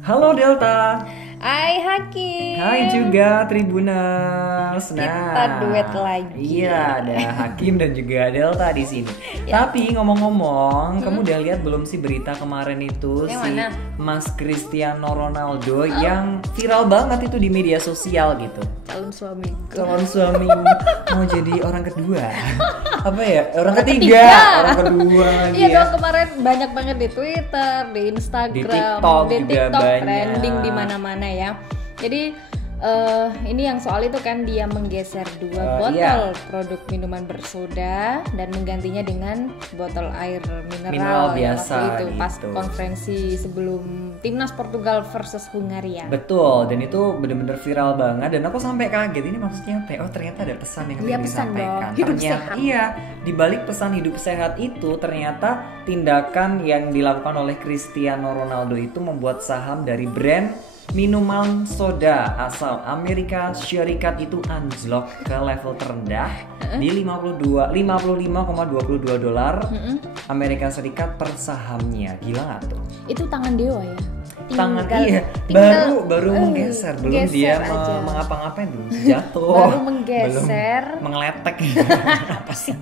Halo Delta. Hai Hakim. Hai juga Tribuners. Kita duet lagi. Iya, ada Hakim dan juga Delta di sini. Ya. Tapi ngomong-ngomong, kamu udah lihat belum sih berita kemarin itu Yang si mana? Mas Cristiano Ronaldo yang viral banget itu di media sosial gitu. Calon suamiku. Calon suami mau jadi orang kedua. Apa ya? Orang ketiga. Orang kedua lagi Iya ya. dong, kemarin banyak banget di Twitter, di Instagram, di TikTok juga banyak. trending di mana-mana ya. Jadi ini yang soal itu kan dia menggeser dua botol produk minuman bersoda dan menggantinya dengan botol air mineral biasa waktu itu gitu. pas konferensi sebelum timnas Portugal versus Hungaria. Betul, dan itu bener-bener viral banget dan aku sampai kaget ini maksudnya apa? Oh ternyata ada pesan yang Iya, ingin pesan disampaikan. dong. Hidup Ternyata sehat. iya, di balik pesan hidup sehat itu ternyata tindakan yang dilakukan oleh Cristiano Ronaldo itu membuat saham dari brand minuman soda asal Amerika Serikat itu anjlok ke level terendah di 55,22 dolar Amerika Serikat per sahamnya. Gila gak tuh? Itu tangan dewa ya. Baru menggeser, belum dia mengapa-ngapain, belum jatuh, baru menggeser, belum mengeletek. apa sih?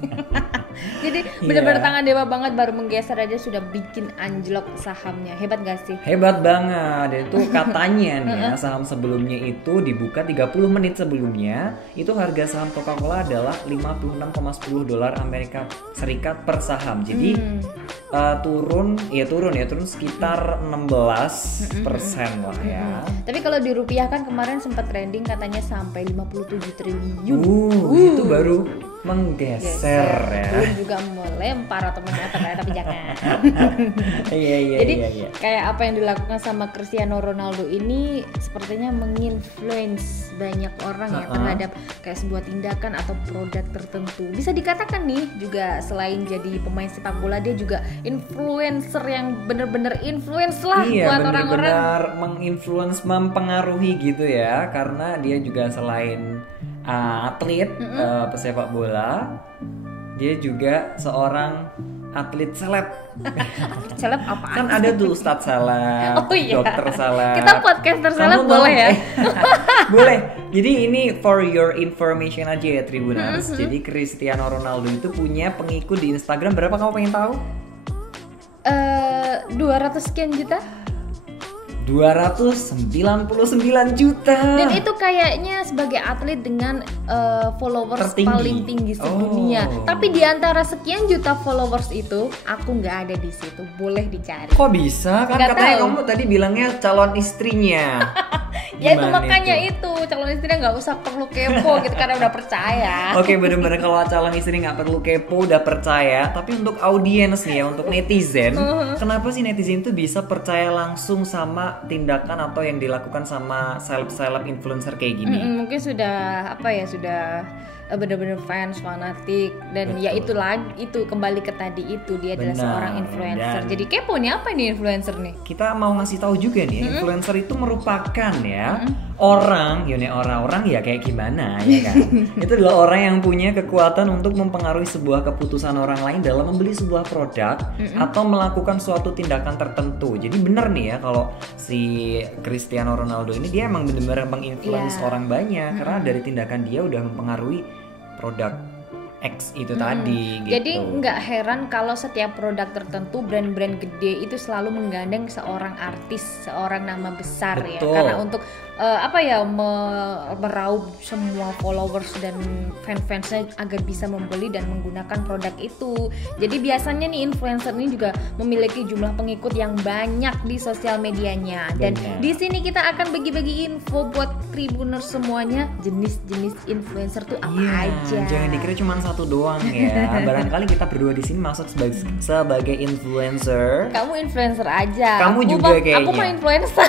Jadi benar-benar tangan dewa banget, baru menggeser aja sudah bikin anjlok sahamnya. Hebat gak sih? Hebat banget. Itu katanya nih ya, saham sebelumnya itu dibuka 30 menit sebelumnya itu harga saham Coca-Cola adalah 56,10 dolar Amerika Serikat per saham. Jadi turun sekitar 16% lah ya. Tapi kalau dirupiahkan kemarin sempat trending katanya sampai 57 triliun. Itu baru menggeser ya. Belum juga melempar atau menyatakan tapi jangan. Jadi kayak apa yang dilakukan sama Cristiano Ronaldo ini sepertinya menginfluence banyak orang ya terhadap kayak sebuah tindakan atau produk tertentu. Bisa dikatakan nih juga selain jadi pemain sepak bola dia juga influencer yang bener-bener influence lah buat orang-orang. Iya, benar-benar menginfluence, mempengaruhi gitu ya, karena dia juga selain atlet pesepak bola, dia juga seorang atlet seleb. Seleb apaan? Kan ada tuh ustadz seleb, dokter seleb. Kita podcaster seleb boleh ya? Boleh. Jadi ini for your information aja ya Tribuners. Jadi Cristiano Ronaldo itu punya pengikut di Instagram berapa, kamu pengen tahu? 200 sekian juta. 299 juta. Dan itu kayaknya sebagai atlet dengan followers paling tinggi sedunia. Tapi di antara sekian juta followers itu, aku nggak ada di situ. Boleh dicari. Kok bisa? Kan Nggak katanya tahu. kamu tadi bilangnya calon istrinya. Ya itu makanya itu calon istrinya nggak usah perlu kepo gitu karena udah percaya. Oke, bener-bener kalau calon istri nggak perlu kepo, udah percaya. Tapi untuk audiens nih ya, untuk netizen, kenapa sih netizen tuh bisa percaya langsung sama tindakan atau yang dilakukan sama seleb-seleb influencer kayak gini? Mungkin sudah sudah benar-benar fanatik dan Betul. ya itu kembali ke tadi itu dia adalah seorang influencer. Jadi kepo nih, apa nih influencer nih? Kita mau ngasih tahu juga nih, influencer itu merupakan ya orang ya kayak gimana ya kan? Itu adalah orang yang punya kekuatan untuk mempengaruhi sebuah keputusan orang lain dalam membeli sebuah produk atau melakukan suatu tindakan tertentu. Jadi bener nih ya kalau si Cristiano Ronaldo ini dia emang bener-bener menginfluence orang banyak karena dari tindakan dia udah mempengaruhi produk X itu tadi gitu. Jadi nggak heran kalau setiap produk tertentu brand-brand gede itu selalu menggandeng seorang artis, seorang nama besar. Betul. Ya karena untuk meraup semua followers dan fans-fansnya agar bisa membeli dan menggunakan produk itu. Jadi biasanya nih influencer ini juga memiliki jumlah pengikut yang banyak di sosial medianya. Dan di sini kita akan bagi-bagi info buat Tribuners semuanya, jenis-jenis influencer tuh apa aja. Jangan dikira cuma satu doang ya. Barangkali kita berdua di sini masuk sebagai influencer. Kamu influencer aja. Kamu juga kayaknya. Aku mah influencer.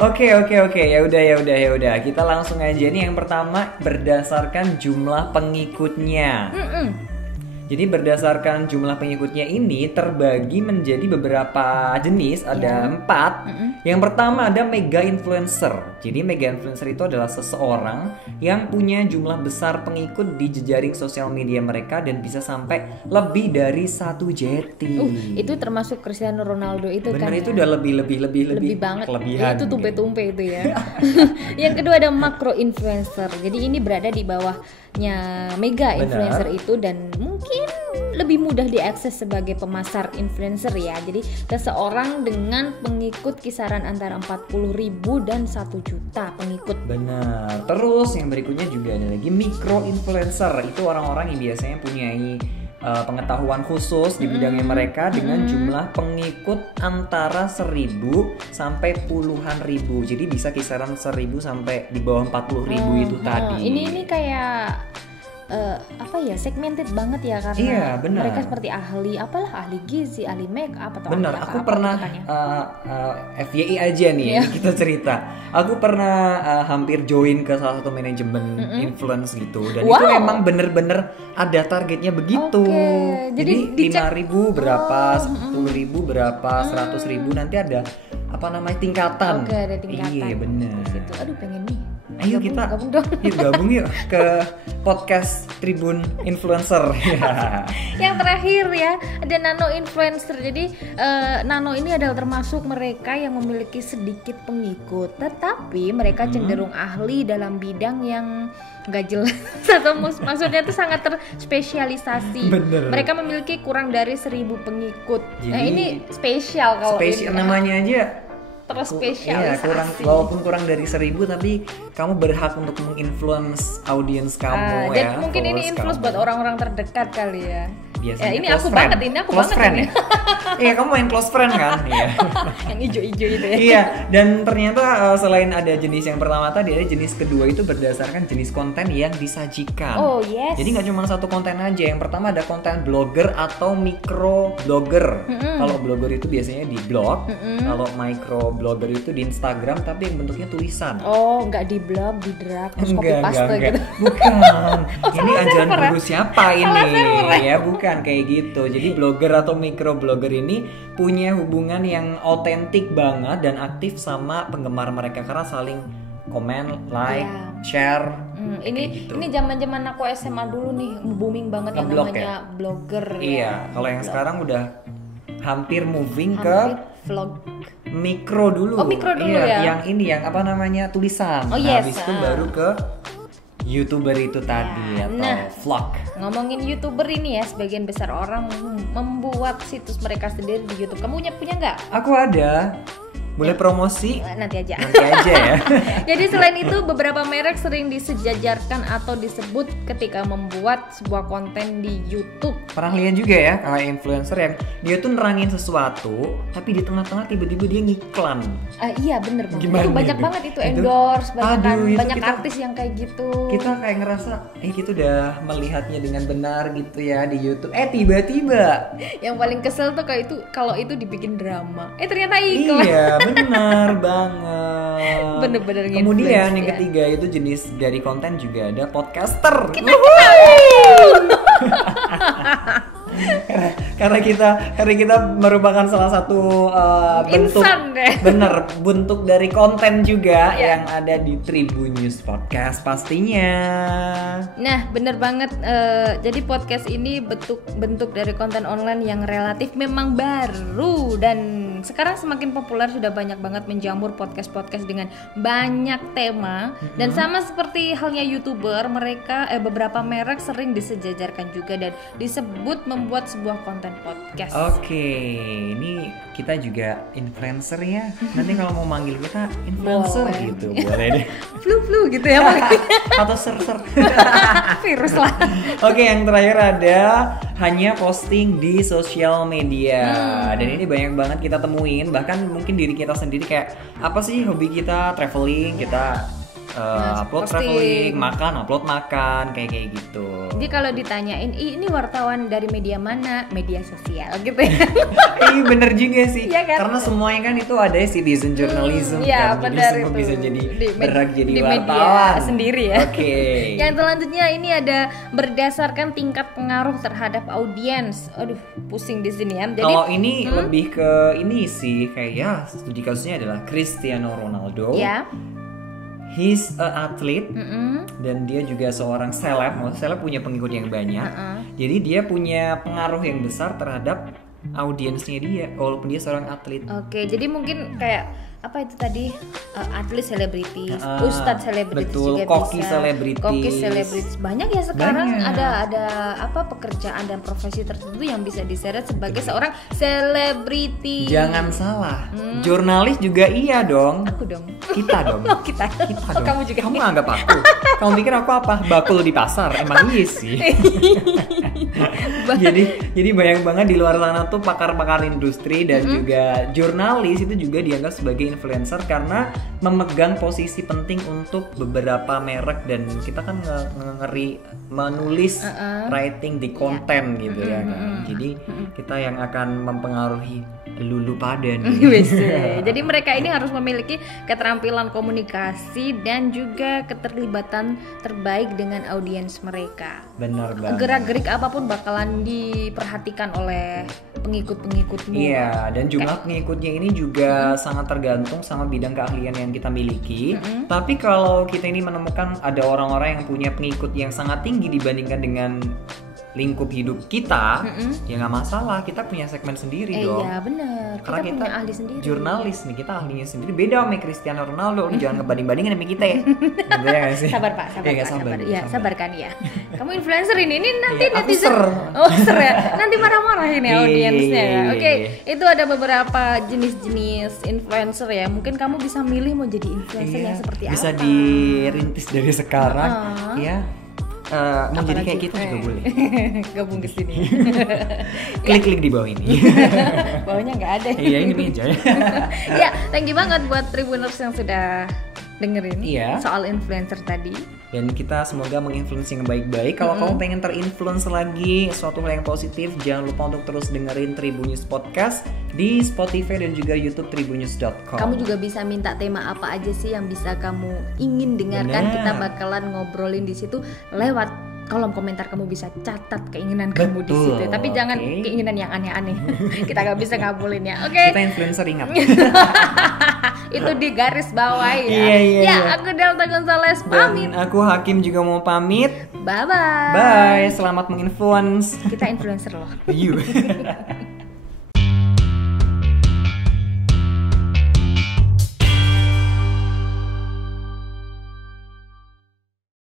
Oke. Ya udah. Kita langsung aja nih, yang pertama berdasarkan jumlah pengikutnya. Jadi berdasarkan jumlah pengikutnya ini terbagi menjadi beberapa jenis, ada 4. Yang pertama ada mega influencer. Jadi mega influencer itu adalah seseorang yang punya jumlah besar pengikut di jejaring sosial media mereka dan bisa sampai lebih dari 1 JT. Itu termasuk Cristiano Ronaldo itu. Bener, kan itu ya? udah lebih banget. kelebihan. Itu tumpe-tumpe itu ya. Yang kedua ada macro influencer. Jadi ini berada di bawahnya mega influencer itu dan mungkin lebih mudah diakses sebagai pemasar influencer ya. Jadi seseorang dengan pengikut kisaran antara 40.000 dan 1 juta pengikut. Benar. Terus yang berikutnya juga ada lagi micro influencer. Itu orang-orang yang biasanya punya pengetahuan khusus di bidangnya mereka dengan jumlah pengikut antara 1.000 sampai puluhan ribu. Jadi bisa kisaran 1.000 sampai di bawah 40.000 itu tadi. Ini kayak segmented banget ya karena mereka seperti ahli gizi, ahli make up atau benar. Aku pernah FYI aja nih, ini kita cerita. Aku pernah hampir join ke salah satu manajemen influence gitu dan itu emang bener-bener ada targetnya begitu. Jadi 5.000 berapa, 10.000 berapa, 100.000 nanti ada tingkatan. Ada tingkatan. Iya bener. Aduh pengen nih. Ayo kita gabung yuk ke podcast Tribun Influencer. Yang terakhir ya ada nano influencer. Jadi nano ini adalah termasuk mereka yang memiliki sedikit pengikut, tetapi mereka cenderung ahli dalam bidang yang nggak jelas atau maksudnya itu sangat terspesialisasi. Bener. Mereka memiliki kurang dari 1.000 pengikut. Jadi, ini spesial kalau ini. Namanya aja terspesialisasi. Walaupun kurang dari 1.000 tapi kamu berhak untuk menginfluence audiens kamu ya. Dan mungkin ini influence buat orang-orang terdekat kali ya. Biasanya ini aku banget ini. Iya, kamu main close friend kan? Iya. Yang ijo-ijo itu ya. Iya, dan ternyata selain ada jenis yang pertama tadi, ada jenis kedua itu berdasarkan jenis konten yang disajikan. Oh, yes. Jadi nggak cuma satu konten aja. Yang pertama ada konten blogger atau micro blogger. Kalau blogger itu biasanya di blog, kalau micro blogger itu di Instagram tapi yang bentuknya tulisan. Oh, nggak di blog, di drag, terus copy paste gitu. Bukan. Ini ajaran guru siapa ini? Ya, bukan kayak gitu. Jadi blogger atau micro blogger ini punya hubungan yang otentik banget dan aktif sama penggemar mereka karena saling komen, like, share. Ini zaman-zaman aku SMA dulu nih, booming banget yang namanya blogger. Iya, kalau yang sekarang udah hampir moving ke vlog. Mikro dulu. Oh, mikro dulu ya. Yang ini yang tulisan. Habis itu baru ke YouTuber itu tadi atau vlog. Ngomongin YouTuber ini ya, sebagian besar orang membuat situs mereka sendiri di YouTube. Kamu punya nggak? Aku ada. Boleh promosi? Nanti aja ya. Jadi selain itu beberapa merek sering disejajarkan atau disebut ketika membuat sebuah konten di YouTube. Pernah lihat juga ya kalau influencer yang dia tuh nerangin sesuatu tapi di tengah-tengah tiba-tiba dia ngiklan. Iya bener banget. Gimana itu banyak banget itu endorse, banyak artis yang kayak gitu. Kita kayak ngerasa kita udah melihatnya dengan benar gitu ya di YouTube. Tiba-tiba yang paling kesel tuh kayak itu kalau itu dibikin drama. Ternyata iklan. Iya, benar banget. Bener-bener. Kemudian yang ketiga itu jenis dari konten juga ada podcaster. Kita kenal. karena kita merupakan salah satu bentuk dari konten juga yang ada di Tribun News Podcast pastinya. Nah, bener banget. Jadi podcast ini bentuk dari konten online yang relatif memang baru dan sekarang semakin populer, sudah banyak banget menjamur podcast-podcast dengan banyak tema. Dan sama seperti halnya YouTuber, mereka beberapa merek sering disejajarkan juga dan disebut membuat sebuah konten podcast. Oke, ini kita juga influencer ya. Nanti kalau mau manggil kita influencer gitu, boleh deh. Flu gitu ya. Atau ser. Virus lah. Oke, yang terakhir ada hanya posting di sosial media. Dan ini banyak banget kita temuin, bahkan mungkin diri kita sendiri kayak apa sih hobi kita, traveling, kita upload traveling, upload makan, kayak gitu. Jadi kalau ditanyain, ini wartawan dari media mana? Media sosial gitu ya. Iya bener juga sih. Ya kan? Karena semuanya kan itu ada citizen journalism kan. Jadi semua itu. bisa jadi bergerak jadi di wartawan media sendiri ya. Oke. Yang selanjutnya ini ada berdasarkan tingkat pengaruh terhadap audiens. Aduh, pusing di sini ya. Jadi kalau ini lebih ke ini sih, kayak ya studi kasusnya adalah Cristiano Ronaldo. Ya. He's a athlete dan dia juga seorang seleb. Seleb punya pengikut yang banyak. Jadi dia punya pengaruh yang besar terhadap audiensnya dia, walaupun dia seorang atlet. Oke, jadi mungkin kayak apa itu tadi, atlet selebritis, ustadz selebritis juga koki bisa, koki selebritis banyak ya sekarang. Ada apa pekerjaan dan profesi tertentu yang bisa diseret sebagai seorang selebriti. Jangan salah, jurnalis juga iya dong. Aku dong. Kita dong. Kita dong. Kamu juga. Kamu anggap aku. Kamu pikir aku apa? Bakul di pasar. Emang iya sih. jadi banyak banget di luar sana tuh pakar-pakar industri dan juga jurnalis itu juga dianggap sebagai influencer karena memegang posisi penting untuk beberapa merek, dan kita kan ngeri menulis writing di konten gitu ya kan. Jadi kita yang akan mempengaruhi lulu pada nih. Jadi mereka ini harus memiliki keterampilan komunikasi dan juga keterlibatan terbaik dengan audiens mereka. Benar banget. Gerak-gerik apapun bakalan diperhatikan oleh pengikut-pengikutmu. Iya, dan jumlah pengikutnya ini juga sangat tergantung sama bidang keahlian yang kita miliki. Tapi kalau kita ini menemukan ada orang-orang yang punya pengikut yang sangat tinggi dibandingkan dengan lingkup hidup kita, ya nggak masalah, kita punya segmen sendiri dong. Iya benar. Karena kita punya ahli sendiri. Jurnalis nih, kita ahlinya sendiri. Beda sama Cristiano Ronaldo, lu jangan ngebanding-bandingin sama kita ya. Gitu ya gak sih? Sabar Pak, sabar. Ya, sabarkan ya. Kamu influencer ini nanti ya, netizen. Ser ya. Nanti marah-marah ini audiensnya ya. Oke, itu ada beberapa jenis-jenis influencer ya. Mungkin kamu bisa milih mau jadi influencer yang seperti bisa apa. Bisa dirintis dari sekarang, ya. Mau jadi kayak kita juga boleh. Gabung ke sini. Klik di bawah ini. Bawahnya nggak ada. Iya, ini meja. Ya, thank you banget buat Tribuners yang sudah dengerin soal influencer tadi. Dan kita semoga menginfluence yang baik-baik. Kalau kamu pengen terinfluence lagi suatu hal yang positif, jangan lupa untuk terus dengerin Tribunnews Podcast di Spotify dan juga YouTube tribunnews.com. Kamu juga bisa minta tema apa aja sih yang bisa kamu ingin dengarkan. Kita bakalan ngobrolin di situ lewat kolom komentar. Kamu bisa catat keinginan kamu di situ. Tapi jangan keinginan yang aneh-aneh. Kita nggak bisa ngabulin ya. Oke. Kita influencer, ingat. Itu di garis bawah ya. Iya. Aku Delta Gonzales pamit. Dan aku Hakim juga mau pamit. Bye. Bye. Selamat menginfluence. Kita influencer loh. You.